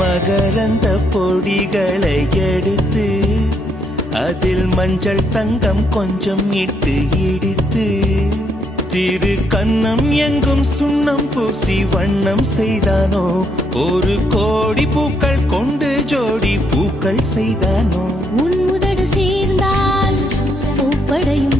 மகரந்த பொடிகளை எடுத்து அதில் மஞ்சள் தங்கம் கொஞ்சம் இட்டு இடித்து திரு கண்ணம் எங்கும் சுண்ணம் பூசி வண்ணம் செய்தானோ ஒரு கோடி பூக்கள் கொண்டு ஜோடி பூக்கள் செய்தானோ உன் முதடு சேர்ந்தால் பூப்படையும்